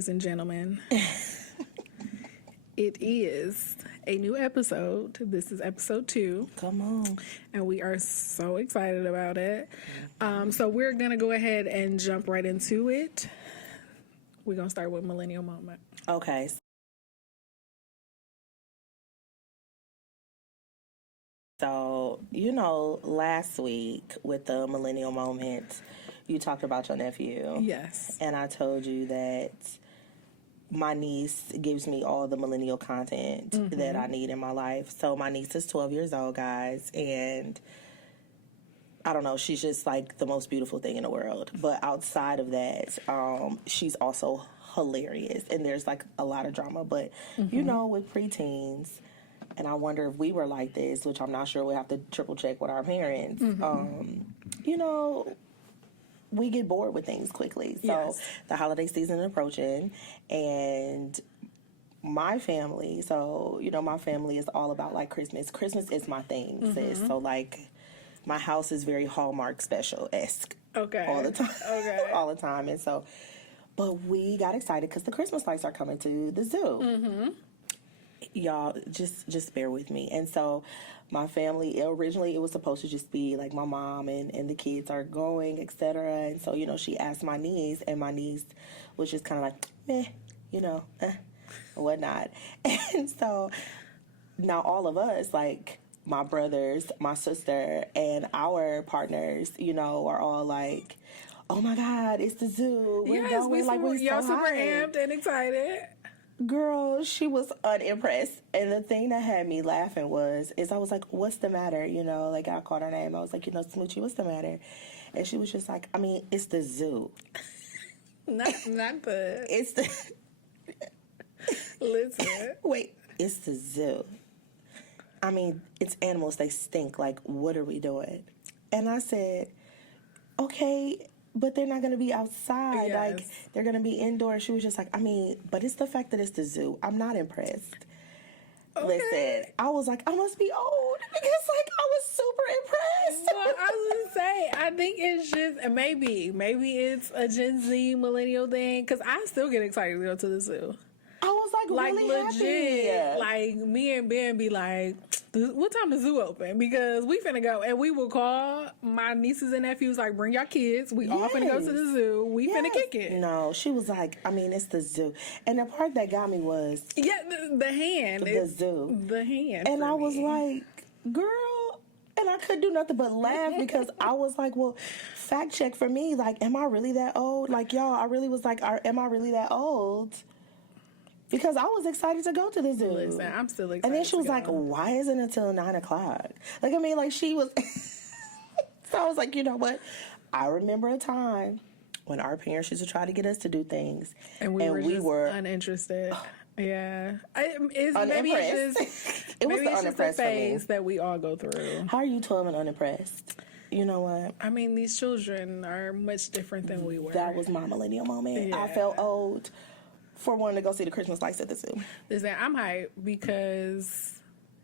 ladies and gentlemen. It is a new episode. This is episode 2. Come on. And we are so excited about it. So we're going to go ahead and jump right into it. We're going to start with Millennial Moment. Okay. So, last week with the Millennial Moment, you talked about your nephew. Yes. And I told you that my niece gives me all the millennial content that I need in my life. So my niece is 12 years old, guys, and I don't know, she's just like the most beautiful thing in the world. But outside of that, she's also hilarious, and there's like a lot of drama. But with preteens, and I wonder if we were like this, which I'm not sure. We'll have to triple check with our parents. We get bored with things quickly. So Yes. The holiday season is approaching, and my family, my family is all about like Christmas. Christmas is my thing, sis. So like my house is very Hallmark special-esque. Okay. All the time. Okay. All the time. And so, but we got excited because the Christmas lights are coming to the zoo. Y'all, just bear with me. And so my family, originally it was supposed to just be like my mom and the kids are going, etc. And so, she asked my niece, and my niece was just kind of like, meh, whatnot. And so now all of us, like my brothers, my sister, and our partners, are all like, oh my God, it's the zoo. We're going. Y'all super amped and excited. Girl, she was unimpressed. And the thing that had me laughing is I was like, what's the matter? I called her name. I was like, Smoochie, what's the matter? And she was just like, it's the zoo. Not the... It's the... Listen. Wait, it's the zoo. It's animals. They stink. Like, what are we doing? And I said, okay, but they're not going to be outside. Yes. Like, they're going to be indoors. She was just like, but it's the fact that it's the zoo. I'm not impressed. Okay. Listen, I was like, I must be old because, I was super impressed. Well, I was going to say, I think it's just, maybe it's a Gen Z millennial thing, because I still get excited to go to the zoo. I was really legit, happy. like me and Ben be like, what time the zoo open? Because we finna go, and we will call my nieces and nephews, like, bring your kids. We all finna go to the zoo. We finna kick it. No, she was like, it's the zoo. And the part that got me was... Yeah, the hand. The zoo. The hand. And I was like, girl... And I couldn't do nothing but laugh because I was like, well, fact check for me. Like, am I really that old? Like, y'all, I really was like, am I really that old? Because I was excited to go to the zoo. Listen, I'm still excited. And then she was like, why isn't it until 9 o'clock? She was... So I was like, you know what? I remember a time when our parents used to try to get us to do things. And we were uninterested. Yeah. Maybe it's just... It was the unimpressed phase that we all go through. How are you 12 and unimpressed? You know what? These children are much different than we were. That was my millennial moment. Yeah. I felt old for wanting to go see the Christmas lights at the zoo. Listen, I'm hyped because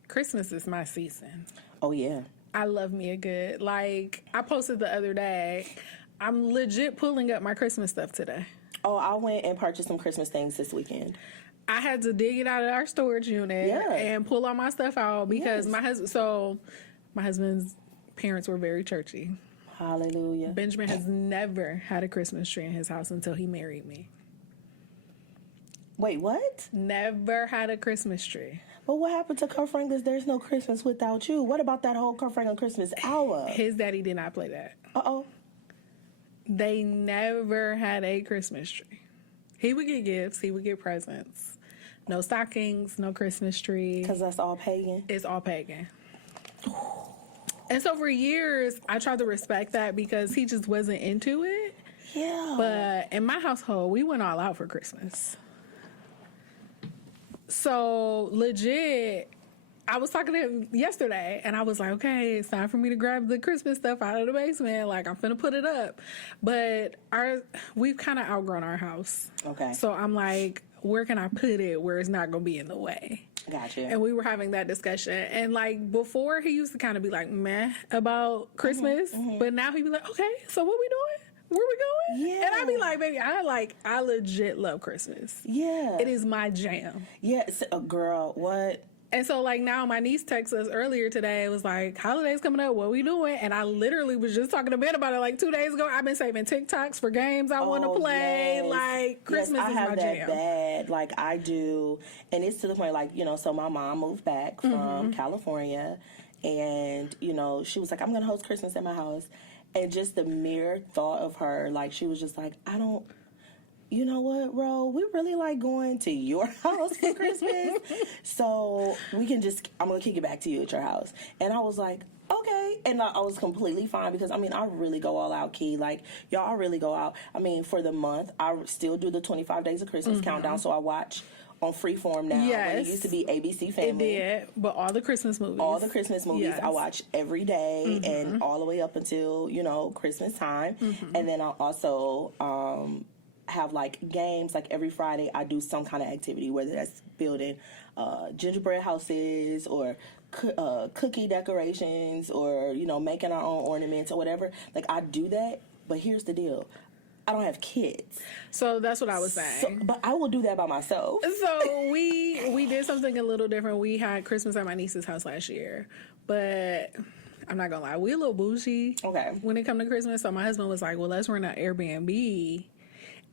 Christmas is my season. Oh, yeah. I love me a good, I posted the other day, I'm legit pulling up my Christmas stuff today. Oh, I went and purchased some Christmas things this weekend. I had to dig it out of our storage unit and pull all my stuff out because my husband's parents were very churchy. Hallelujah. Benjamin has never had a Christmas tree in his house until he married me. Wait, what? Never had a Christmas tree. But what happened to Kurt Franklin's There's No Christmas Without You? What about that whole Kurt Franklin Christmas hour? His daddy did not play that. Uh-oh. They never had a Christmas tree. He would get gifts. He would get presents. No stockings, no Christmas tree. Because that's all pagan? It's all pagan. And so for years, I tried to respect that because he just wasn't into it. Yeah. But in my household, we went all out for Christmas. So, legit, I was talking to him yesterday, and I was like, okay, it's time for me to grab the Christmas stuff out of the basement. I'm finna put it up. But we've kind of outgrown our house. Okay. So, I'm like, where can I put it where it's not going to be in the way? Gotcha. And we were having that discussion. And, before, he used to kind of be meh about Christmas. But now he'd be like, okay, so what we doing? Where we going? Yeah. And I be like, baby, I legit love Christmas. Yeah. It is my jam. Yes, girl, what? And so, like, now my niece texted us earlier today. It was like, holidays coming up, what we doing? And I literally was just talking to Ben about it like 2 days ago. I've been saving TikToks for games I want to play. Yes. Like, Christmas I is have my that jam. bad. Like, I do. And it's to the point, like, so my mom moved back from California. And, she was like, I'm going to host Christmas at my house. And just the mere thought of her, like, she was just like, you know what, Ro? We really like going to your house for Christmas. So I'm going to kick it back to you at your house. And I was like, okay. And I was completely fine because, I really go all out, Key. Like, y'all, I really go out. For the month, I still do the 25 Days of Christmas countdown. So I watch on Freeform now. Yes. When it used to be ABC Family. It did, but all the Christmas movies. All the Christmas movies Yes. I watch every day and all the way up until, Christmas time. And then I also have like games. Like every Friday I do some kind of activity, whether that's building gingerbread houses or cookie decorations or, making our own ornaments or whatever. Like I do that, but here's the deal. I don't have kids. So that's what I was saying. But I will do that by myself. So we did something a little different. We had Christmas at my niece's house last year, but I'm not gonna lie, we a little bougie. Okay. When it come to Christmas, so my husband was like, "Well, let's rent an Airbnb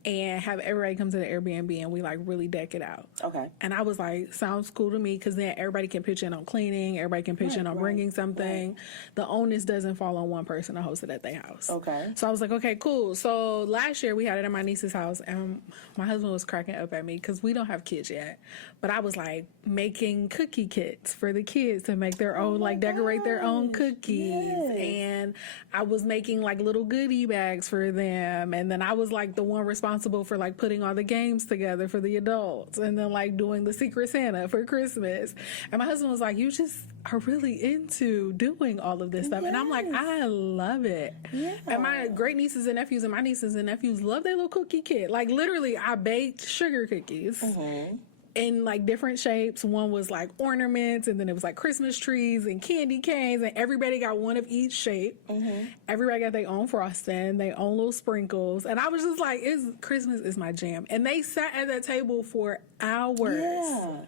and have everybody come to the Airbnb and we like really deck it out." Okay. And I was like, sounds cool to me because then everybody can pitch in on cleaning, everybody can pitch in on bringing something. Right. The onus doesn't fall on one person to host it at their house. Okay. So I was like, okay, cool. So last year we had it at my niece's house and my husband was cracking up at me because we don't have kids yet. But I was like making cookie kits for the kids to make their own, like decorate their own cookies. Yes. And I was making like little goodie bags for them. And then I was like the one responsible for like putting all the games together for the adults and then like doing the Secret Santa for Christmas. And my husband was like, you just are really into doing all of this stuff. Yes. And I'm like, I love it. Yeah. And my great nieces and nephews and my nieces and nephews love their little cookie kit. Like literally I baked sugar cookies. Mm-hmm. In like different shapes. One was like ornaments, and then it was like Christmas trees and candy canes, and everybody got one of each shape. Mm-hmm. Everybody got their own frosting, their own little sprinkles, and I was just like, Christmas is my jam. And they sat at that table for hours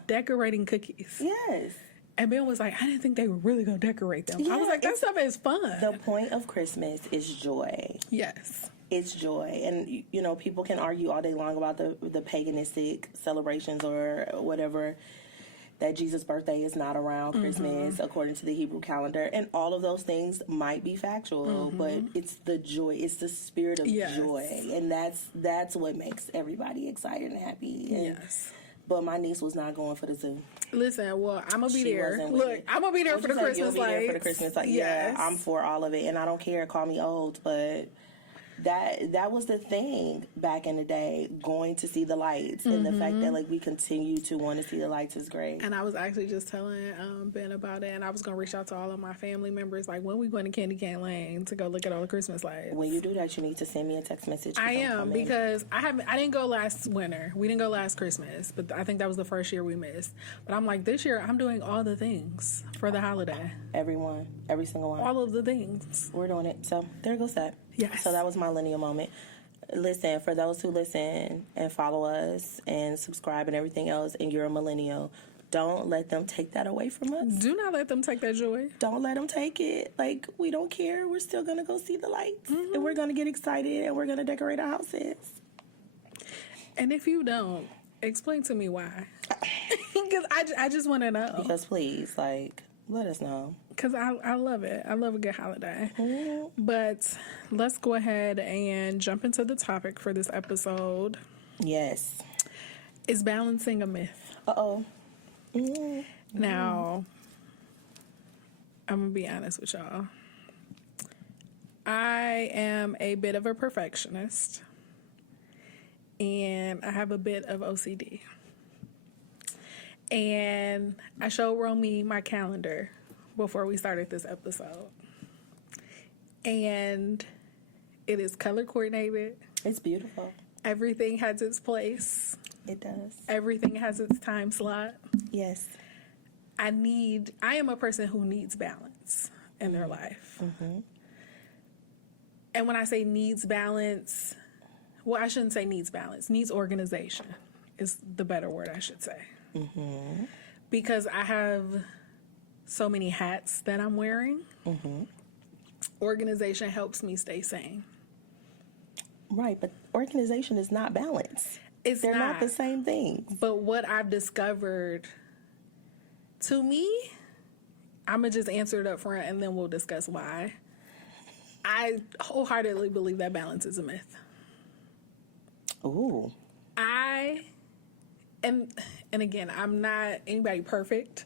decorating cookies. Yes. And Ben was like, I didn't think they were really going to decorate them. I was like, that stuff is fun. The point of Christmas is joy. Yes. It's joy. And, people can argue all day long about the paganistic celebrations or whatever, that Jesus' birthday is not around Christmas according to the Hebrew calendar. And all of those things might be factual, but it's the joy. It's the spirit of joy. And that's what makes everybody excited and happy. And, yes. But my niece was not going for the zoo. Listen, well, I'm going to be there. Look, I'm going to be there for the Christmas lights. There for the Christmas lights. Yes. Yeah, I'm for all of it. And I don't care. Call me old, but that was the thing back in the day, going to see the lights. And the fact that, like, we continue to want to see the lights is great. And I was actually just telling Ben about it. And I was going to reach out to all of my family members, like, when we going to Candy Cane Lane to go look at all the Christmas lights. When you do that, you need to send me a text message. I am, because I didn't go last winter. We didn't go last Christmas, but I think that was the first year we missed. But I'm like, this year I'm doing all the things for the holiday. Every single one. All of the things. We're doing it. So there goes that. Yes. So that was my millennial moment. Listen, for those who listen and follow us and subscribe and everything else, and you're a millennial, don't let them take that away from us. Do not let them take that joy. Don't let them take it. Like, we don't care. We're still going to go see the lights. And we're going to get excited, and we're going to decorate our houses. And if you don't, explain to me why. Because I just want to know. Because please, like, let us know. Because I love it. I love a good holiday. Mm-hmm. But let's go ahead and jump into the topic for this episode. Yes. Is balancing a myth? Uh-oh. Mm-hmm. Now, I'm going to be honest with y'all. I am a bit of a perfectionist. And I have a bit of OCD. And I showed Romy my calendar before we started this episode. And it is color coordinated. It's beautiful. Everything has its place. It does. Everything has its time slot. Yes. I am a person who needs balance in their life. Mm-hmm. And when I say needs balance, well, I shouldn't say needs balance. Needs organization is the better word, I should say. Because I have so many hats that I'm wearing. Organization helps me stay sane. Right, but organization is not balance. They're not the same thing. But what I've discovered, to me, I'm going to just answer it up front and then we'll discuss why. I wholeheartedly believe that balance is a myth. Ooh. And again, I'm not anybody perfect,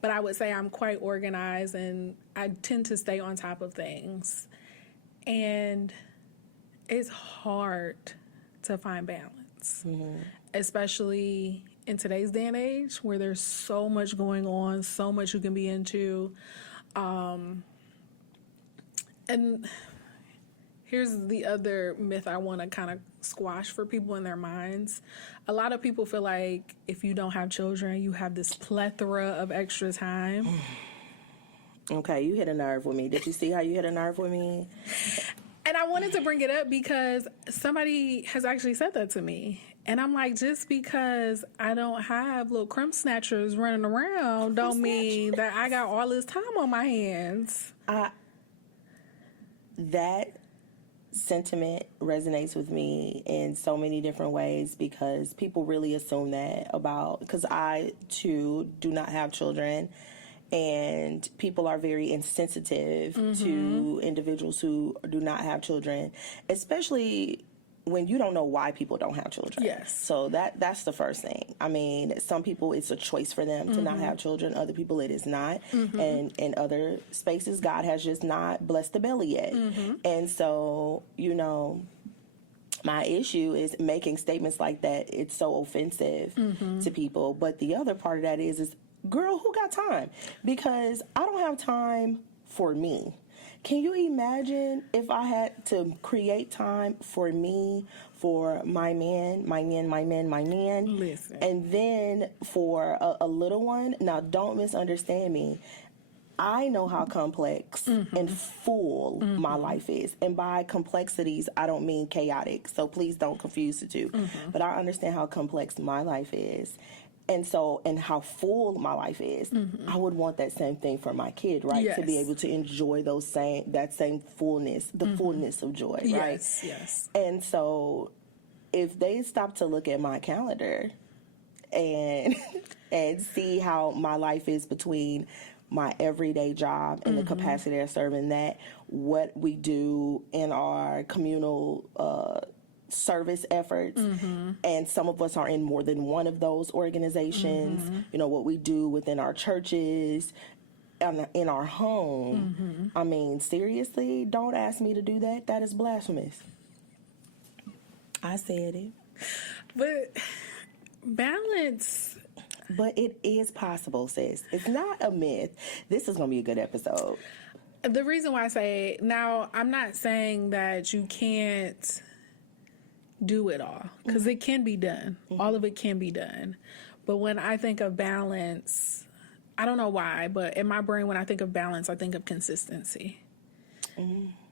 but I would say I'm quite organized and I tend to stay on top of things. And it's hard to find balance, especially in today's day and age where there's so much going on, so much you can be into. And here's the other myth I want to kind of squash for people in their minds. A lot of people feel like if you don't have children, you have this plethora of extra time. Okay, you hit a nerve with me. Did you see how you hit a nerve with me? And I wanted to bring it up because somebody has actually said that to me. And I'm like, just because I don't have little crumb snatchers running around don't mean that I got all this time on my hands. That sentiment resonates with me in so many different ways because people really assume that about, because I too do not have children, and people are very insensitive to individuals who do not have children, especially when you don't know why people don't have children. Yes. So that's the first thing. I mean, some people, it's a choice for them to not have children. Other people, it is not. And in other spaces, God has just not blessed the belly yet. And so, you know, my issue is making statements like that. It's so offensive to people. But the other part of that is, girl, who got time? Because I don't have time for me. Can you imagine if I had to create time for me, for my man, Listen. and then for a little one? Now, don't misunderstand me. I know how complex and full my life is. And by complexities, I don't mean chaotic. So please don't confuse the two. But I understand how complex my life is. And so, and how full my life is, I would want that same thing for my kid, right? Yes. To be able to enjoy that same fullness, the fullness of joy, right? Yes. And so, if they stop to look at my calendar and see how my life is between my everyday job and the capacity I serve in that, what we do in our communal service efforts, and some of us are in more than one of those organizations, you know, what we do within our churches, in our home. I mean, seriously, don't ask me to do that. That is blasphemous. I said it. But balance. But it is possible, sis. It's not a myth. This is going to be a good episode. The reason why I say, now, I'm not saying that you can't do it all, because it can be done. All of it can be done. But when I think of balance, I don't know why, but in my brain, when I think of balance, I think of consistency.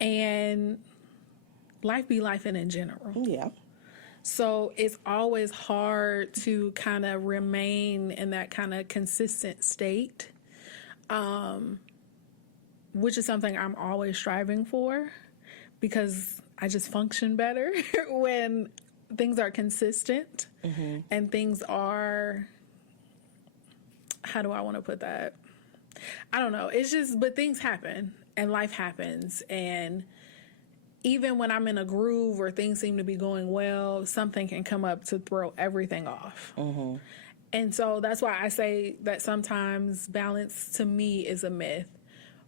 And life be life in general. Yeah. So it's always hard to kind of remain in that kind of consistent state, which is something I'm always striving for, because I just function better when things are consistent and things are, how do I want to put that? I don't know. It's just, but things happen and life happens. And even when I'm in a groove or things seem to be going well, something can come up to throw everything off. And so that's why I say that sometimes balance to me is a myth.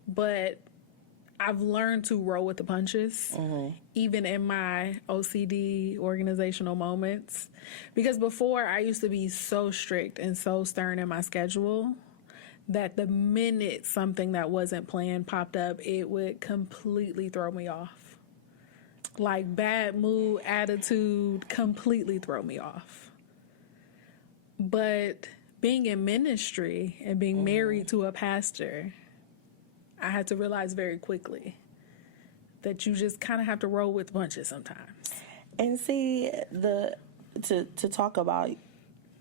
But I've learned to roll with the punches, even in my OCD organizational moments. Because before, I used to be so strict and so stern in my schedule that the minute something that wasn't planned popped up, it would completely throw me off. Like bad mood, attitude, completely throw me off. But being in ministry and being married to a pastor, I had to realize very quickly that you just kind of have to roll with bunches sometimes. And see, to talk about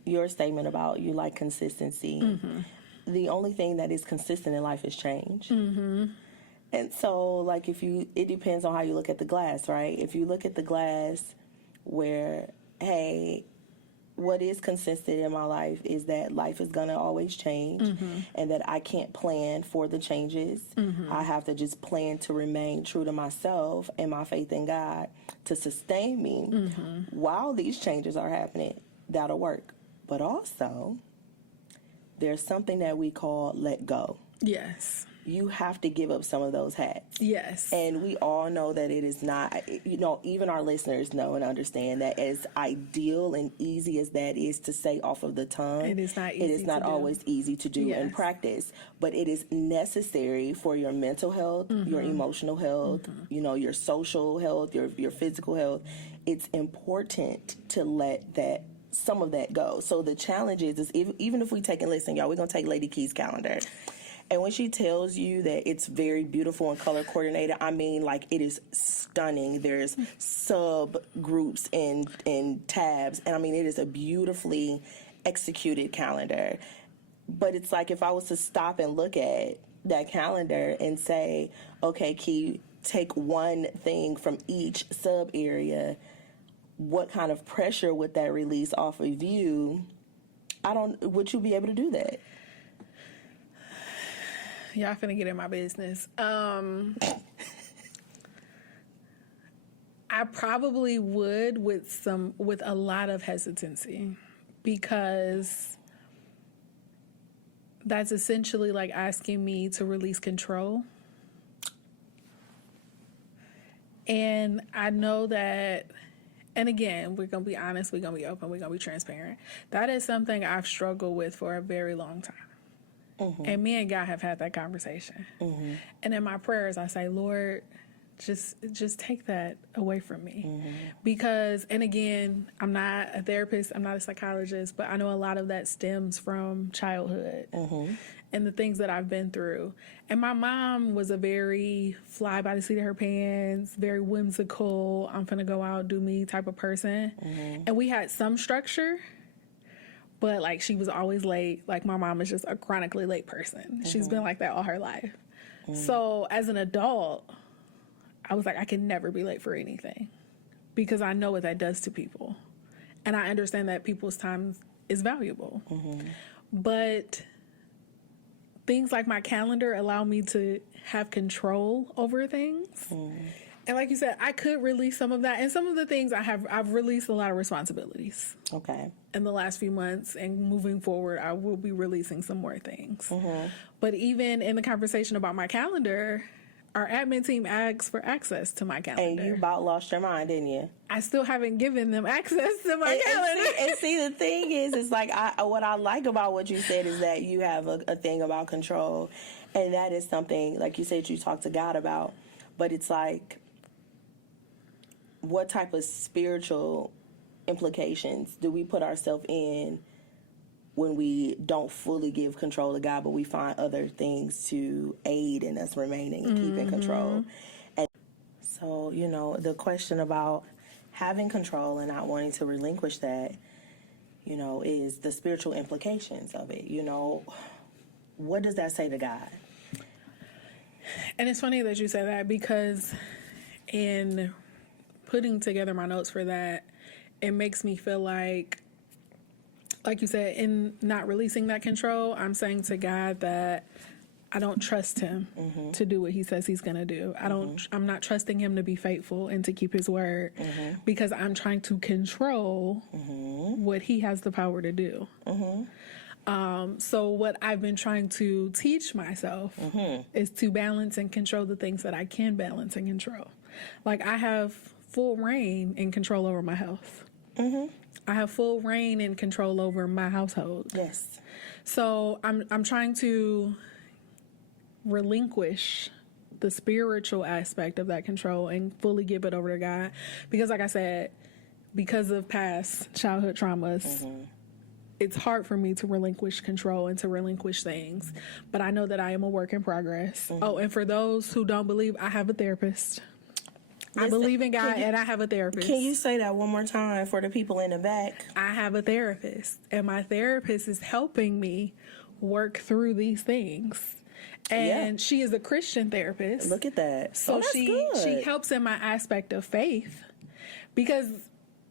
your statement about you like consistency, the only thing that is consistent in life is change. And so, like, it depends on how you look at the glass, right? If you look at the glass where, hey, what is consistent in my life is that life is going to always change and that I can't plan for the changes. I have to just plan to remain true to myself and my faith in God to sustain me while these changes are happening. That'll work. But also, there's something that we call let go. Yes. You have to give up some of those hats. Yes. And we all know that it is not, even our listeners know and understand that as ideal and easy as that is to say off of the tongue, it is not easy it is not always easy to do in practice. But it is necessary for your mental health, your emotional health, your social health, your physical health. It's important to let some of that go. So the challenge is even if we take and listen, y'all, we're going to take Lady Key's calendar. And when she tells you that it's very beautiful and color coordinated, I mean, like, it is stunning. There's subgroups and tabs. And I mean, it is a beautifully executed calendar. But it's like if I was to stop and look at that calendar and say, okay, Key, take one thing from each sub area, what kind of pressure would that release off of you? Would you be able to do that? Y'all finna get in my business. I probably would with a lot of hesitancy, because that's essentially like asking me to release control. And I know that, and again, we're going to be honest, we're going to be open, we're going to be transparent. That is something I've struggled with for a very long time. And me and God have had that conversation. And in my prayers, I say, Lord, just take that away from me. Because, and again, I'm not a therapist, I'm not a psychologist, but I know a lot of that stems from childhood and the things that I've been through. And my mom was a very fly by the seat of her pants, very whimsical, I'm finna go out, do me type of person. And we had some structure, but, like, she was always late. Like, my mom is just a chronically late person. She's been like that all her life. So, as an adult, I was like, I can never be late for anything, because I know what that does to people. And I understand that people's time is valuable. But things like my calendar allow me to have control over things. And like you said, I could release some of that. And some of the things I've released a lot of responsibilities. Okay. In the last few months, and moving forward, I will be releasing some more things. But even in the conversation about my calendar, our admin team asked for access to my calendar. And you about lost your mind, didn't you? I still haven't given them access to my calendar. And see, the thing is, it's like, what I like about what you said is that you have a thing about control. And that is something, like you said, you talk to God about. But it's like, what type of spiritual implications do we put ourselves in when we don't fully give control to God, but we find other things to aid in us remaining and keeping control? And so, the question about having control and not wanting to relinquish that, is the spiritual implications of it. What does that say to God? And it's funny that you say that, because in putting together my notes for that, it makes me feel like you said, in not releasing that control, I'm saying to God that I don't trust him to do what he says he's going to do. I'm not trusting him to be faithful and to keep his word, because I'm trying to control what he has the power to do. So what I've been trying to teach myself is to balance and control the things that I can balance and control. Like, I have full reign and control over my health. I have full reign and control over my household. Yes. So I'm trying to relinquish the spiritual aspect of that control and fully give it over to God. Because, like I said, because of past childhood traumas, it's hard for me to relinquish control and to relinquish things. But I know that I am a work in progress. Oh, and for those who don't believe, I have a therapist. I believe in God, and I have a therapist. Can you say that one more time for the people in the back? I have a therapist, and my therapist is helping me work through these things. And she is a Christian therapist. Look at that. So she helps in my aspect of faith, because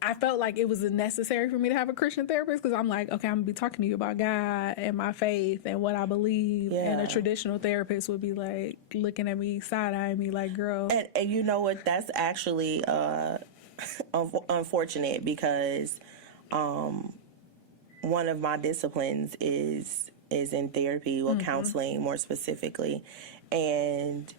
I felt like it was necessary for me to have a Christian therapist, because I'm like, okay, I'm going to be talking to you about God and my faith and what I believe. And a traditional therapist would be like looking at me, side-eyeing me like, girl. And you know what? That's actually unfortunate, because one of my disciplines is in therapy, or counseling more specifically. And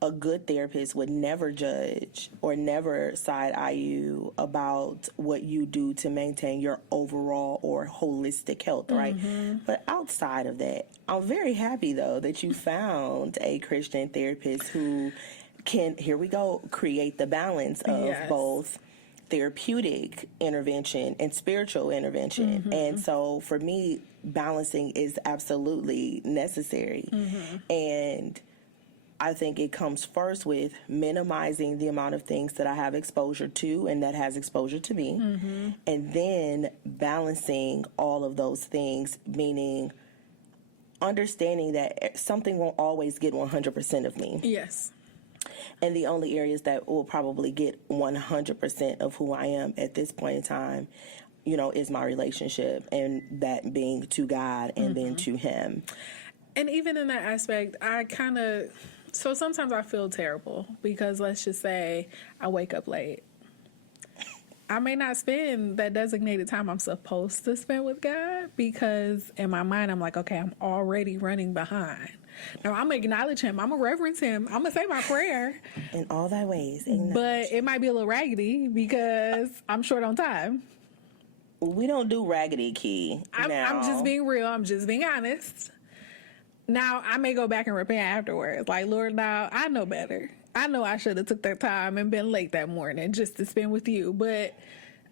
a good therapist would never judge or never side-eye you about what you do to maintain your overall or holistic health, right? But outside of that, I'm very happy, though, that you found a Christian therapist who can, here we go, create the balance of both therapeutic intervention and spiritual intervention. And so for me, balancing is absolutely necessary. And I think it comes first with minimizing the amount of things that I have exposure to and that has exposure to me. And then balancing all of those things, meaning understanding that something won't always get 100% of me. Yes. And the only areas that will probably get 100% of who I am at this point in time, you know, is my relationship, and that being to God and then to Him. And even in that aspect, so sometimes I feel terrible, because let's just say I wake up late. I may not spend that designated time I'm supposed to spend with God, because in my mind I'm like, okay, I'm already running behind. Now I'm going to acknowledge Him. I'm going to reverence Him. I'm going to say my prayer. In all thy ways. But it might be a little raggedy, because I'm short on time. We don't do raggedy, Key. I'm just being real. I'm just being honest. Now, I may go back and repent afterwards. Like, Lord, now I know better. I know I should have took that time and been late that morning just to spend with you. But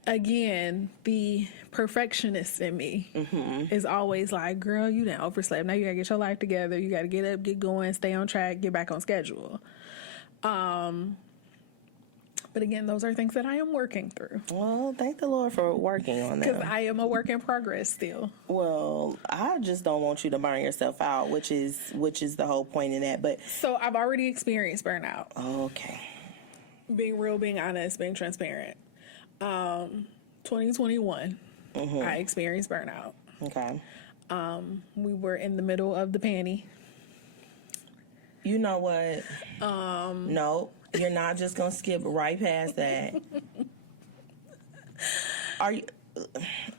again, the perfectionist in me is always like, girl, you done overslept. Now you got to get your life together. You got to get up, get going, stay on track, get back on schedule. But again, those are things that I am working through. Well, thank the Lord for working on that. Because I am a work in progress still. Well, I just don't want you to burn yourself out, which is the whole point in that. But so I've already experienced burnout. Okay. Being real, being honest, being transparent. 2021, I experienced burnout. Okay. We were in the middle of the panty. You know what? No. You're not just going to skip right past that.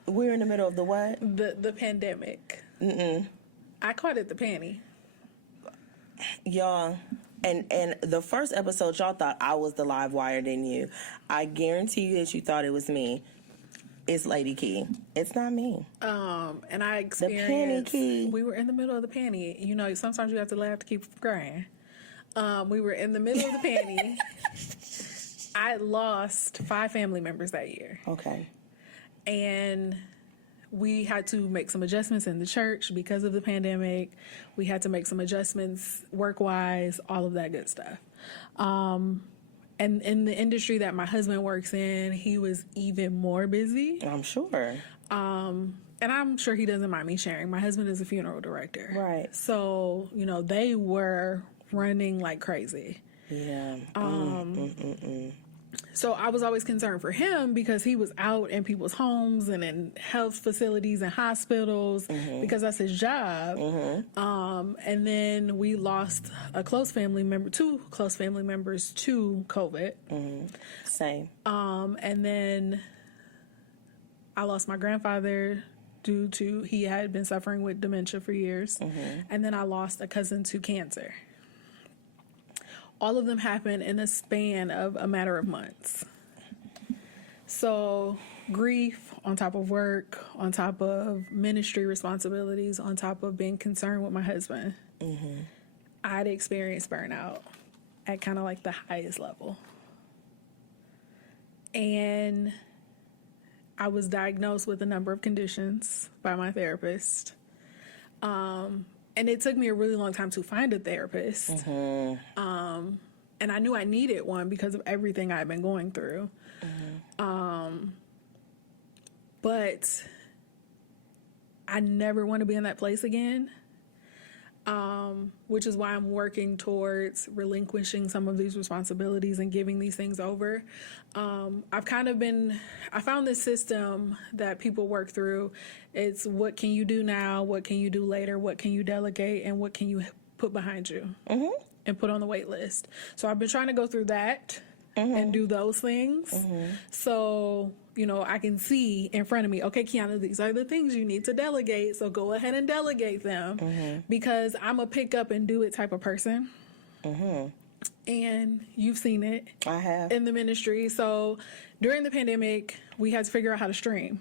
We're in the middle of the what? The pandemic. I called it the panty. Y'all, and the first episode, y'all thought I was the live wire, didn't you? I guarantee you that you thought it was me. It's Lady Key. It's not me. And I experienced... The panty Key. We were in the middle of the panty. You know, sometimes you have to laugh to keep from crying. We were in the middle of the panty. I lost 5 family members that year. Okay. And we had to make some adjustments in the church because of the pandemic. We had to make some adjustments work-wise, all of that good stuff. And in the industry that my husband works in, he was even more busy. I'm sure. And I'm sure he doesn't mind me sharing. My husband is a funeral director. Right. So, you know, they were running like crazy. Yeah. So I was always concerned for him, because he was out in people's homes and in health facilities and hospitals, because that's his job. And then we lost a close family member, 2 close family members to COVID. Same. And then I lost my grandfather due to, he had been suffering with dementia for years. And then I lost a cousin to cancer. All of them happened in a span of a matter of months. So grief on top of work, on top of ministry responsibilities, on top of being concerned with my husband. I'd experienced burnout at kind of like the highest level. And I was diagnosed with a number of conditions by my therapist. And it took me a really long time to find a therapist. And And I knew I needed one because of everything I've been going through. But I never want to be in that place again. Which is why I'm working towards relinquishing some of these responsibilities and giving these things over. I found this system that people work through. It's what can you do now, what can you do later, what can you delegate, and what can you put behind you and put on the wait list. So I've been trying to go through that and do those things. So, I can see in front of me, okay, Kiana, these are the things you need to delegate. So go ahead and delegate them because I'm a pick up and do it type of person. And you've seen it. I have. In the ministry. So during the pandemic, we had to figure out how to stream.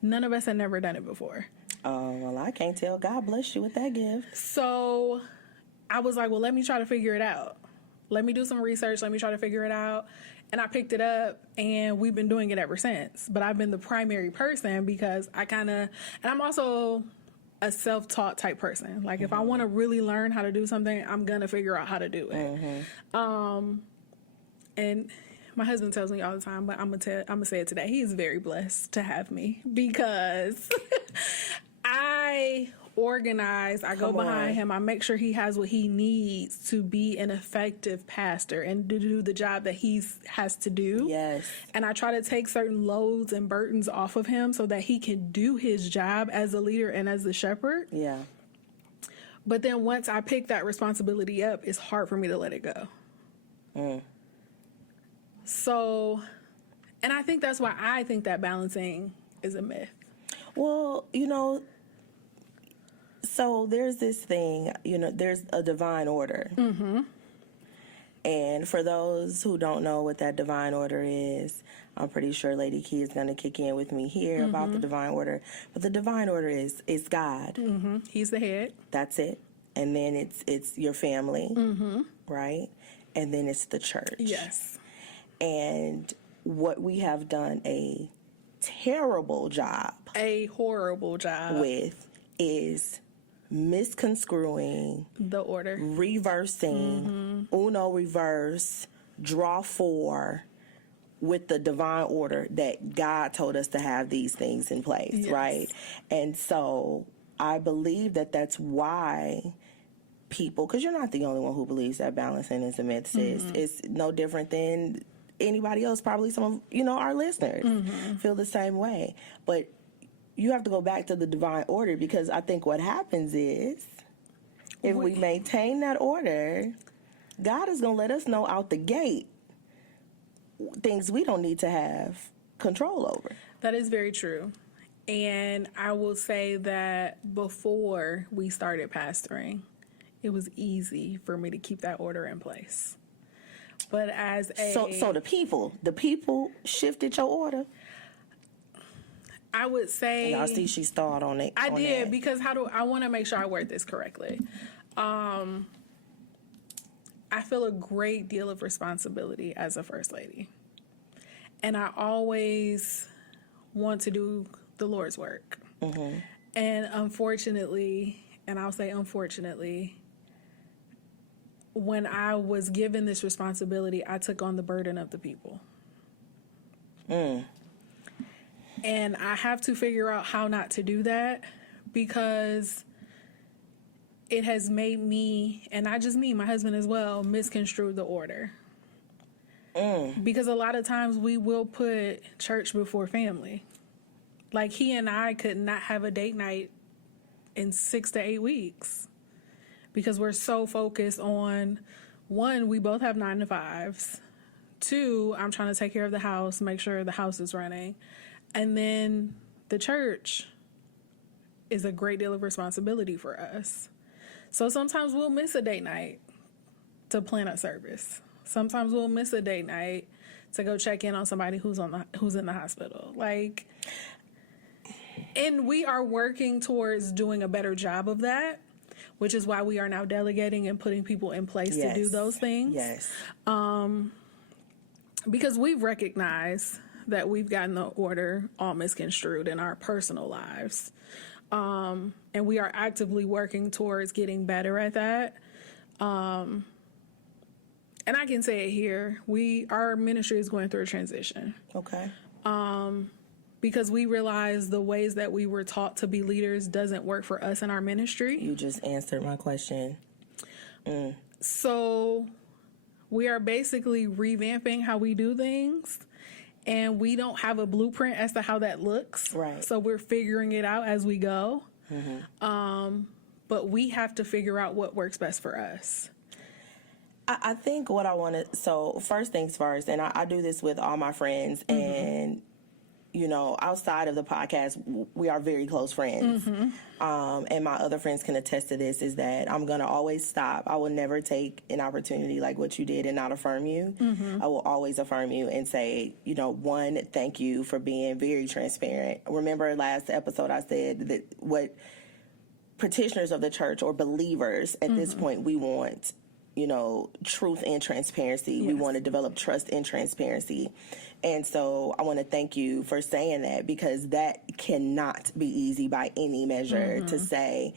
None of us had never done it before. Oh, well, I can't tell. God bless you with that gift. So I was like, well, let me try to figure it out. Let me do some research. Let me try to figure it out. And I picked it up, and we've been doing it ever since. But I've been the primary person because and I'm also a self-taught type person. Like, if I want to really learn how to do something, I'm going to figure out how to do it. And my husband tells me all the time, but I'm gonna say it today. He is very blessed to have me because I organize, I go behind him, I make sure he has what he needs to be an effective pastor and to do the job that he has to do. Yes. And I try to take certain loads and burdens off of him so that he can do his job as a leader and as the shepherd. Yeah. But then once I pick that responsibility up, it's hard for me to let it go. So, and I think that's why I think that balancing is a myth. Well, so there's this thing, there's a divine order. And for those who don't know what that divine order is, I'm pretty sure Lady Key is going to kick in with me here about the divine order. But the divine order is God. He's the head. That's it. And then it's your family, right? And then it's the church. Yes. And what we have done a terrible job. A horrible job. With is misconstruing the order, reversing, uno reverse, draw four with the divine order that God told us to have these things in place, right? And so I believe that that's why people, because you're not the only one who believes that balancing is a myth, sis. It's no different than anybody else. Probably some of our listeners feel the same way. But you have to go back to the divine order, because I think what happens is if we maintain that order, God is going to let us know out the gate things we don't need to have control over. That is very true. And I will say that before we started pastoring, it was easy for me to keep that order in place. But as so the people shifted your order. I would say, y'all see she stalled on it. I did that. Because I want to make sure I word this correctly. I feel a great deal of responsibility as a first lady, and I always want to do the Lord's work. And unfortunately, and I'll say unfortunately, when I was given this responsibility, I took on the burden of the people. And I have to figure out how not to do that, because it has made me, and not just me, my husband as well, misconstrue the order. Because a lot of times we will put church before family. Like, he and I could not have a date night in 6 to 8 weeks because we're so focused on, one, we both have 9 to 5s. 2, I'm trying to take care of the house, make sure the house is running. And then the church is a great deal of responsibility for us. So sometimes we'll miss a date night to plan a service. Sometimes we'll miss a date night to go check in on somebody who's in the hospital. Like, and we are working towards doing a better job of that, which is why we are now delegating and putting people in place to do those things. Yes. Because we've recognized that we've gotten the order all misconstrued in our personal lives. And we are actively working towards getting better at that. and I can say it here, our ministry is going through a transition. Okay. Because we realize the ways that we were taught to be leaders doesn't work for us in our ministry. You just answered my question. So we are basically revamping how we do things, and we don't have a blueprint as to how that looks. Right. So we're figuring it out as we go. But we have to figure out what works best for us. I think what I want to, so first things first, and I do this with all my friends, and you know, outside of the podcast, we are very close friends. And my other friends can attest to this, is that I'm going to always stop. I will never take an opportunity like what you did and not affirm you. I will always affirm you and say, you know, one, thank you for being very transparent. Remember last episode I said that what petitioners of the church or believers at this point, we want, you know, truth and transparency. Yes. We want to develop trust and transparency. And so I want to thank you for saying that, because that cannot be easy by any measure to say.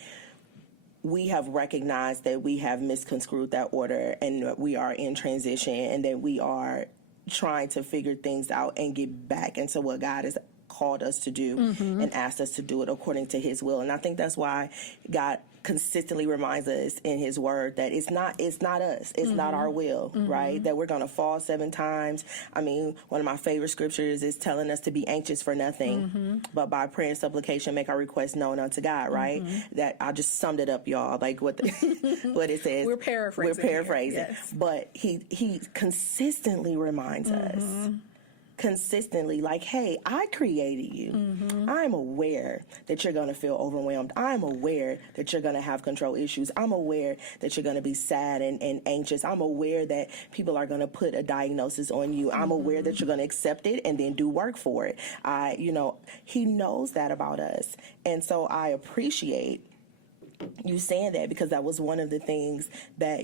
We have recognized that we have misconstrued that order, and we are in transition, and that we are trying to figure things out and get back into what God has called us to do and asked us to do it according to his will. And I think that's why God consistently reminds us in his word that it's not us. It's not our will, right? That we're going to fall 7 times. I mean, one of my favorite scriptures is telling us to be anxious for nothing, but by prayer and supplication, make our requests known unto God, right? That I just summed it up, y'all, like what what it says. We're paraphrasing. Yes. But he consistently reminds us. Consistently, like, hey, I created you. I'm aware that you're going to feel overwhelmed. I'm aware that you're going to have control issues. I'm aware that you're going to be sad and anxious. I'm aware that people are going to put a diagnosis on you. I'm aware that you're going to accept it and then do work for it. He knows that about us. And so I appreciate you saying that, because that was one of the things that,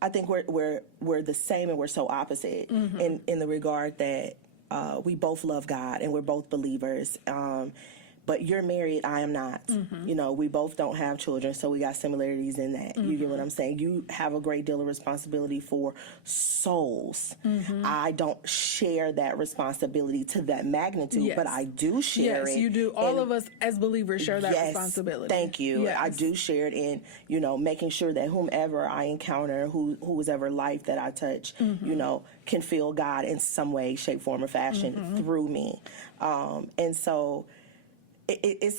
I think we're the same, and we're so opposite in the regard that we both love God and we're both believers. But you're married, I am not. You know, we both don't have children, so we got similarities in that. You get what I'm saying? You have a great deal of responsibility for souls. I don't share that responsibility to that magnitude, but I do share it. Yes, you do. All of us as believers share that responsibility. Thank you. Yes. I do share it in, making sure that whomever I encounter, whose ever life that I touch, can feel God in some way, shape, form, or fashion through me. And so it's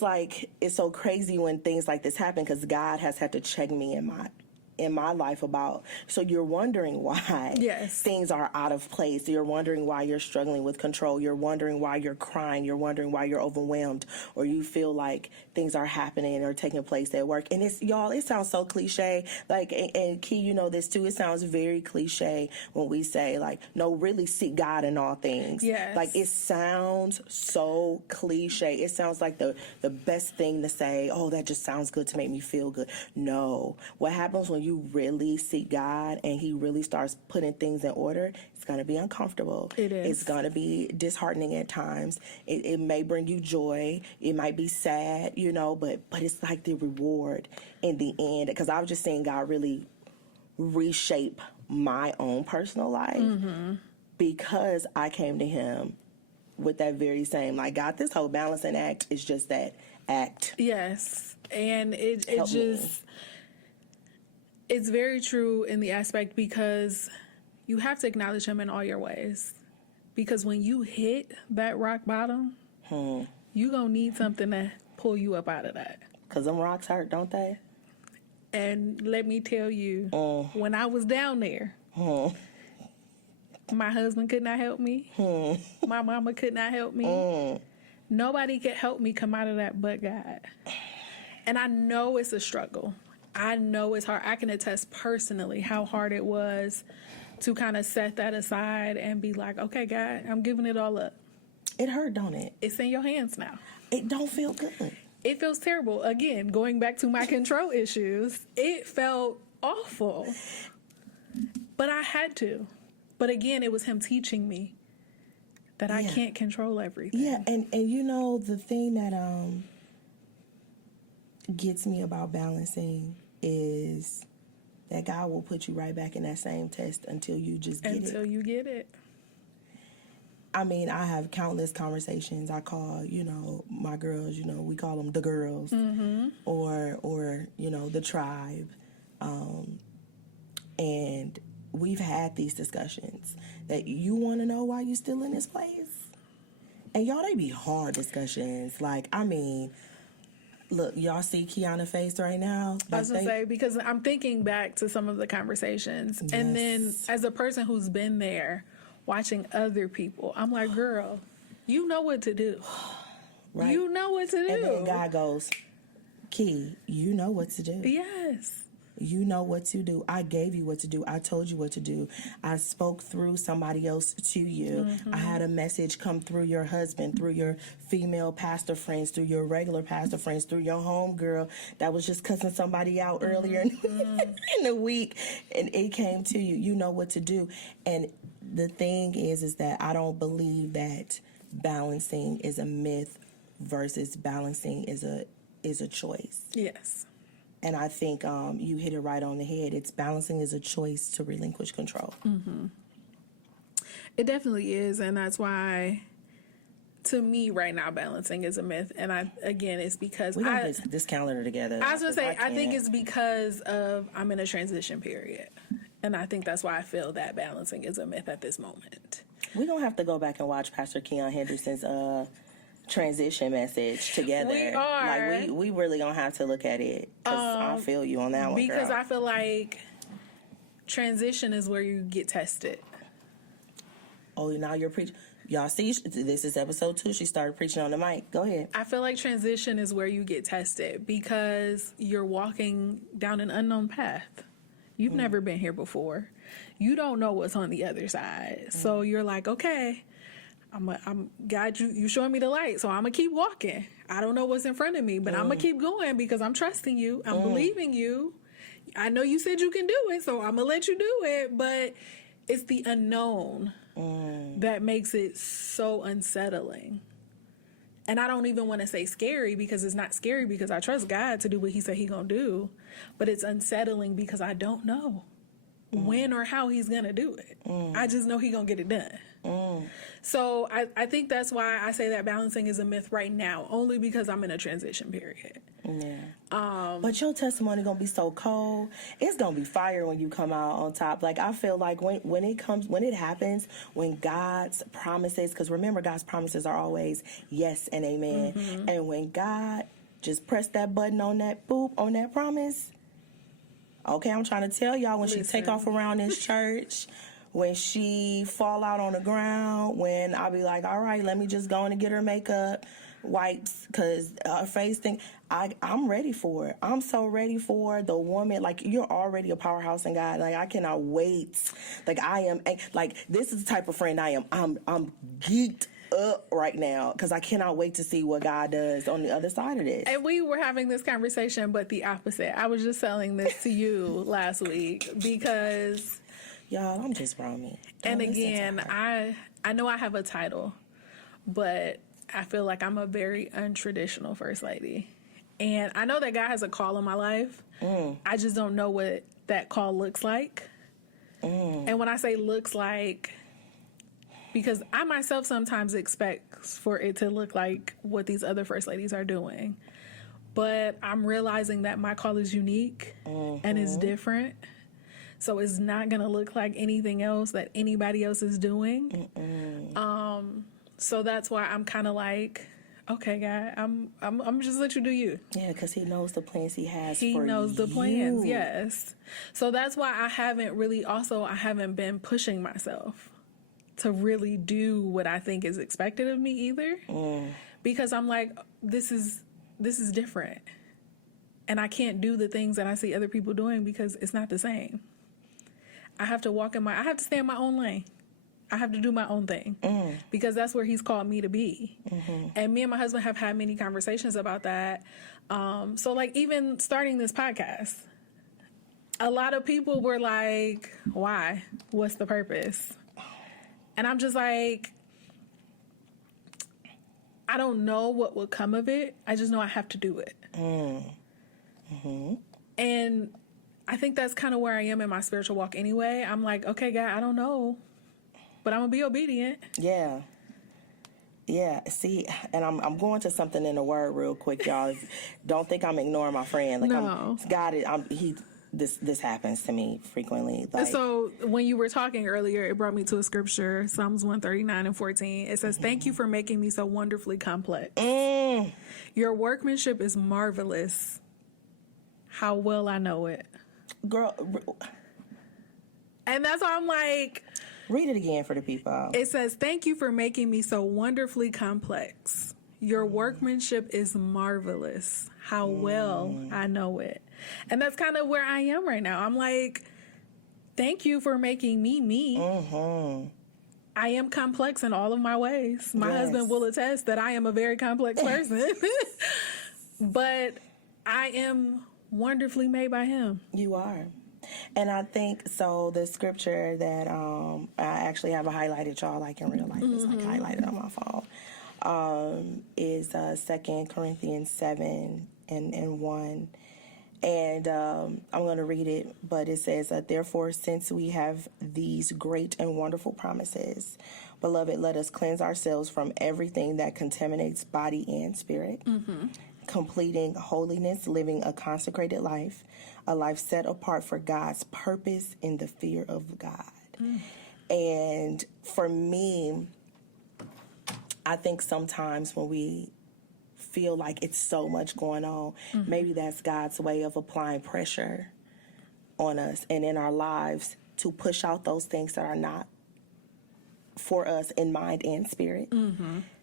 so crazy when things like this happen, because God has had to check me in my life about, so you're wondering why things are out of place. You're wondering why you're struggling with control. You're wondering why you're crying. You're wondering why you're overwhelmed, or you feel like things are happening or taking place at work. And it sounds so cliche. Like, and Key, you know this too. It sounds very cliche when we say, like, no, really seek God in all things. Yes. Like, it sounds so cliche. It sounds like the best thing to say. Oh, that just sounds good to make me feel good. No. What happens when you really seek God and he really starts putting things in order, it's going to be uncomfortable. It is. It's going to be disheartening at times. It may bring you joy. It might be sad, but it's like the reward in the end. Because I was just seeing God really reshape my own personal life because I came to him with that very same, like, God, this whole balancing act is just that act. Yes. And it Help just... me. It's very true in the aspect, because you have to acknowledge him in all your ways. Because when you hit that rock bottom, you're going to need something to pull you up out of that. Because them rocks hurt, don't they? And let me tell you, when I was down there, my husband could not help me. My mama could not help me. Nobody could help me come out of that but God. And I know it's a struggle. I know it's hard. I can attest personally how hard it was to kind of set that aside and be like, okay, God, I'm giving it all up. It hurt, don't it? It's in your hands now. It don't feel good. It feels terrible. Again, going back to my control issues, it felt awful. But I had to. But again, it was him teaching me that I can't control everything. Yeah, and the thing that gets me about balancing is that God will put you right back in that same test until you just get it. Until you get it. I mean, I have countless conversations. I call, my girls, we call them the girls, or the tribe. And we've had these discussions that you want to know why you still in this place. And y'all, they be hard discussions. Like, I mean, look, y'all see Kiana's face right now? I was going to say, because I'm thinking back to some of the conversations. Yes. And then as a person who's been there, watching other people, I'm like, girl, you know what to do. Right? You know what to do. And then God goes, Key, you know what to do. Yes. You know what to do. I gave you what to do. I told you what to do. I spoke through somebody else to you. I had a message come through your husband, through your female pastor friends, through your regular pastor friends, through your homegirl that was just cussing somebody out earlier in the week, and it came to you. You know what to do. And the thing is that I don't believe that balancing is a myth versus balancing is a choice. Yes. And I think you hit it right on the head. It's balancing is a choice to relinquish control. Mm-hmm. It definitely is, and that's why, to me, right now, balancing is a myth. And it's because we don't get this calendar together. I was gonna say, I think it's because of I'm in a transition period, and I think that's why I feel that balancing is a myth at this moment. We're gonna have to go back and watch Pastor Keon Henderson's transition message together. We are. Like we really gonna have to look at it, because I feel you on that one, because girl. I feel like transition is where you get tested. Oh, now you're preaching. Y'all see, this is episode 2. She started preaching on the mic. Go ahead. I feel like transition is where you get tested because you're walking down an unknown path. You've never been here before. You don't know what's on the other side. So you're like, okay, God, you showing me the light, so I'm gonna keep walking. I don't know what's in front of me, but I'm gonna keep going because I'm trusting you. I'm believing you. I know you said you can do it, so I'm gonna let you do it. But it's the unknown that makes it so unsettling. And I don't even want to say scary, because it's not scary because I trust God to do what He said He gonna do. But it's unsettling because I don't know when or how He's gonna do it. I just know He gonna get it done. So I think that's why I say that balancing is a myth right now, only because I'm in a transition period. Yeah. But your testimony gonna be so cold. It's gonna be fire when you come out on top. Like, I feel like when it happens, when God's promises, because remember, God's promises are always yes and amen. And when God just press that button on that boop on that promise. Okay, I'm trying to tell y'all, when she take off around this church, when she fall out on the ground, when I be like, all right, let me just go in and get her makeup wipes, because her face thing, I'm ready for it. I'm so ready for the woman. Like, you're already a powerhouse in God. Like, I cannot wait. Like, I am, like, this is the type of friend I am. I'm geeked up right now because I cannot wait to see what God does on the other side of this. And we were having this conversation, but the opposite. I was just telling this to you last week because... Y'all, I'm just Romy. And again, I know I have a title, but I feel like I'm a very untraditional first lady. And I know that God has a call in my life. I just don't know what that call looks like. And when I say looks like, because I myself sometimes expect for it to look like what these other first ladies are doing. But I'm realizing that my call is unique and it's different. So it's not going to look like anything else that anybody else is doing. So that's why I'm kind of like, okay, God, I'm just let you do you. Yeah, because He knows the plans He has for you. He knows the plans, yes. So that's why I haven't been pushing myself to really do what I think is expected of me either. Because I'm like, this is different. And I can't do the things that I see other people doing because it's not the same. I have to stay in my own lane. I have to do my own thing because that's where He's called me to be. And me and my husband have had many conversations about that. So like, even starting this podcast, a lot of people were like, why? What's the purpose? And I'm just like, I don't know what will come of it. I just know I have to do it. And I think that's kind of where I am in my spiritual walk anyway. I'm like, okay, God, I don't know, but I'm going to be obedient. Yeah. Yeah, see, and I'm going to something in the word real quick, y'all. Don't think I'm ignoring my friend. Like, No. this happens to me frequently. Like, so when you were talking earlier, it brought me to a scripture, Psalms 139:14. It says, "Thank you for making me so wonderfully complex. Your workmanship is marvelous. How well I know it." girl, And that's why I'm like, read it again for the people. it says, "Thank you for making me so wonderfully complex. Your workmanship is marvelous. How well I know it." And that's kind of where I am right now. I'm like, thank you for making me. I am complex in all of my ways. My husband will attest that I am a very complex person. But I am wonderfully made by him. You are. And I think, so the scripture that I actually have a highlighted, y'all, like in real life, it's like highlighted on my phone, is 2 Corinthians 7 and 1. And I'm going to read it, but it says, "Therefore, since we have these great and wonderful promises, beloved, let us cleanse ourselves from everything that contaminates body and spirit, completing holiness, living a consecrated life, a life set apart for God's purpose in the fear of God." And for me, I think sometimes when we feel like it's so much going on, maybe that's God's way of applying pressure on us and in our lives to push out those things that are not for us in mind and spirit,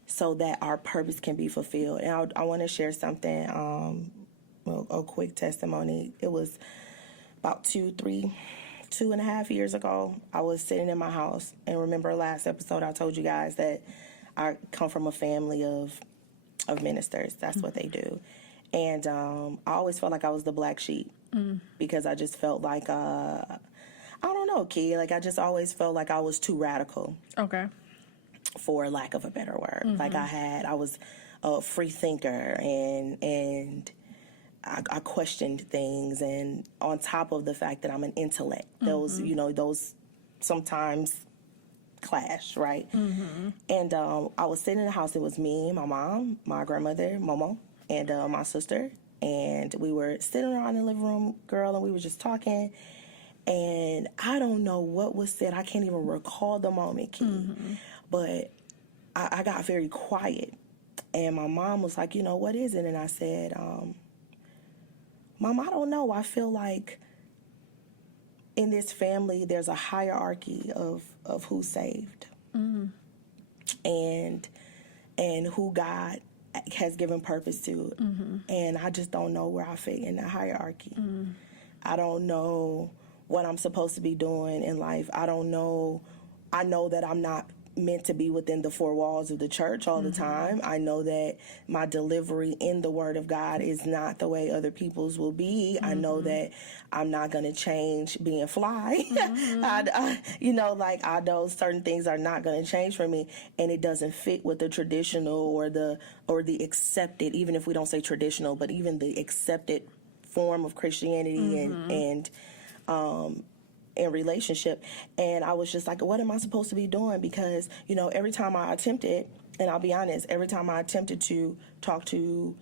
so that our purpose can be fulfilled. And I want to share something, a quick testimony. It was about 2.5 years ago. I was sitting in my house, and remember last episode I told you guys that I come from a family of ministers. That's what they do. And I always felt like I was the black sheep, because I just felt like, I don't know, Key, like I just always felt like I was too radical. Okay. For lack of a better word. Like I was a free thinker, and I questioned things, and on top of the fact that I'm an intellect, those sometimes clash, right? And I was sitting in the house. It was me, my mom, my grandmother, Momo, and my sister, and we were sitting around in the living room, girl, and we were just talking, and I don't know what was said. I can't even recall the moment, Key, but I got very quiet, and my mom was like, "What is it?" And I said, "Mom, I don't know. I feel like in this family, there's a hierarchy of who's saved, and who God has given purpose to, and I just don't know where I fit in the hierarchy. I don't know what I'm supposed to be doing in life. I don't know. I know that I'm not meant to be within the four walls of the church all the time. I know that my delivery in the Word of God is not the way other people's will be. I know that I'm not going to change being fly. I know certain things are not going to change for me, and it doesn't fit with the traditional or the accepted, even if we don't say traditional, but even the accepted form of Christianity and relationship. And I was just like, what am I supposed to be doing? Because, every time I attempted, and I'll be honest, every time I attempted to talk to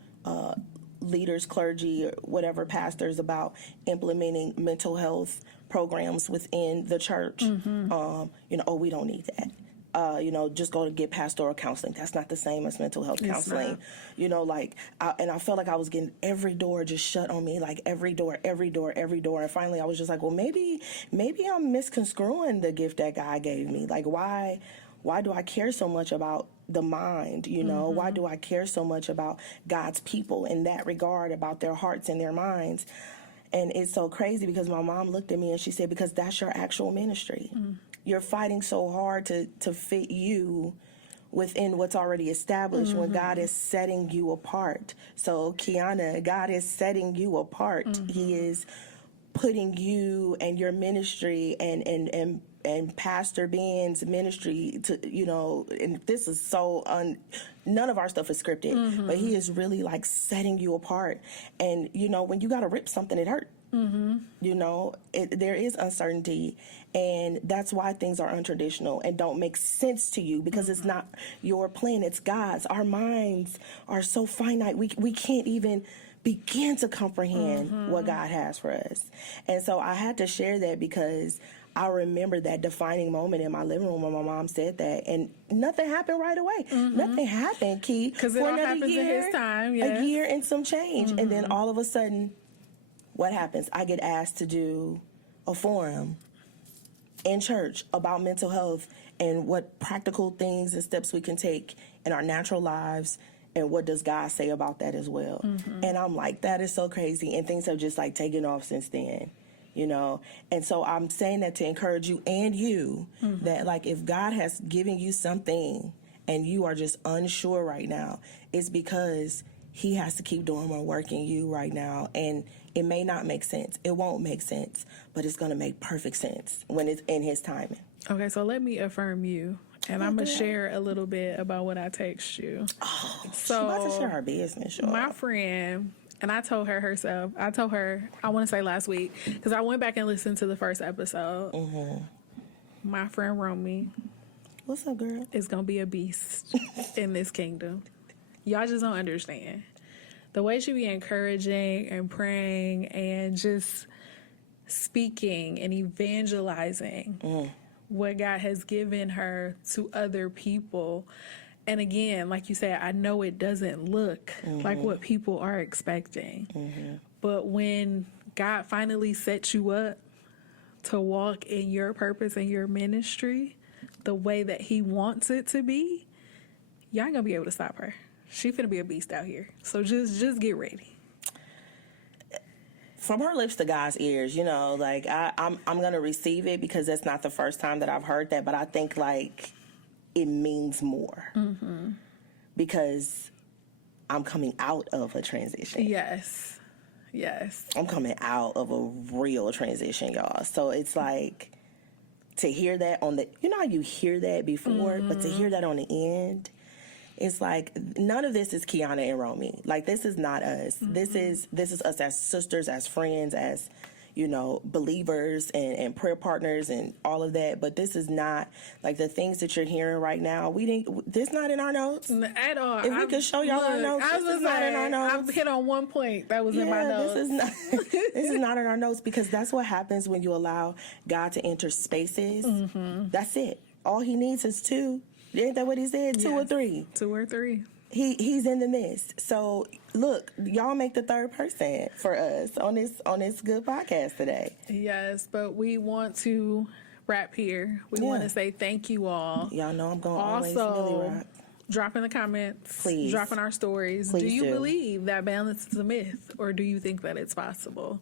leaders, clergy, or whatever, pastors about implementing mental health programs within the church, we don't need that. Just go to get pastoral counseling. That's not the same as mental health counseling. And I felt like I was getting every door just shut on me, like every door. And finally I was just like, well, maybe I'm misconstruing the gift that God gave me. Like, why do I care so much about the mind? Why do I care so much about God's people in that regard, about their hearts and their minds? And it's so crazy because my mom looked at me and she said, because that's your actual ministry. You're fighting so hard to fit you within what's already established when God is setting you apart. So, Kiana, God is setting you apart. He is putting you and your ministry and Pastor Ben's ministry to, and this is so none of our stuff is scripted, but he is really like setting you apart. And, when you got to rip something, it hurt. You know, there is uncertainty, and that's why things are untraditional and don't make sense to you, because it's not your plan, it's God's. Our minds are so finite, we can't even begin to comprehend what God has for us. And so I had to share that because I remember that defining moment in my living room when my mom said that, and nothing happened right away. Nothing happened, Key, because it all happens in His time. Yes. A year and some change, and then all of a sudden, what happens? I get asked to do a forum in church about mental health and what practical things and steps we can take in our natural lives, and what does God say about that as well. And I'm like, that is so crazy, and things have just like taken off since then. You know, and so I'm saying that to encourage you and you that, like, if God has given you something and you are just unsure right now, it's because He has to keep doing more work in you right now. And it may not make sense. It won't make sense, but it's going to make perfect sense when it's in His timing. Okay, so let me affirm you. And I'm going to share a little bit about what I text you. Oh, so she about to share her business, y'all. My friend... And I told her herself, I want to say last week, because I went back and listened to the first episode. My friend Romy. What's up, girl? Is going to be a beast in this kingdom. Y'all just don't understand. The way she be encouraging and praying and just speaking and evangelizing what God has given her to other people. And again, like you said, I know it doesn't look like what people are expecting. But when God finally sets you up to walk in your purpose and your ministry the way that He wants it to be, y'all ain't gonna be able to stop her. She finna be a beast out here. So just get ready. From her lips to God's ears, you know, like I'm gonna receive it, because that's not the first time that I've heard that. But I think, like, it means more because I'm coming out of a transition. Yes. I'm coming out of a real transition, y'all. So it's like, to hear that on the, you know how you hear that before, but to hear that on the end, it's like, none of this is Kiana and Romy. Like, this is not us. This is us as sisters, as friends, as, you know, believers and prayer partners and all of that. But this is not, like, the things that you're hearing right now. This not in our notes at all. If we could show y'all our notes, this is not in our notes. I've hit on one point that was in my notes. This is not in our notes, because that's what happens when you allow God to enter spaces. That's it. All He needs is two. Isn't that what He said? Two or three. Two or three. He's in the midst. So look, y'all make the third person for us on this good podcast today. Yes, but we want to wrap here. We want to say thank you all. Y'all know I'm going also always really rock. Drop in the comments. Please. Drop in our stories. Please do you do. believe that balance is a myth, or do you think that it's possible?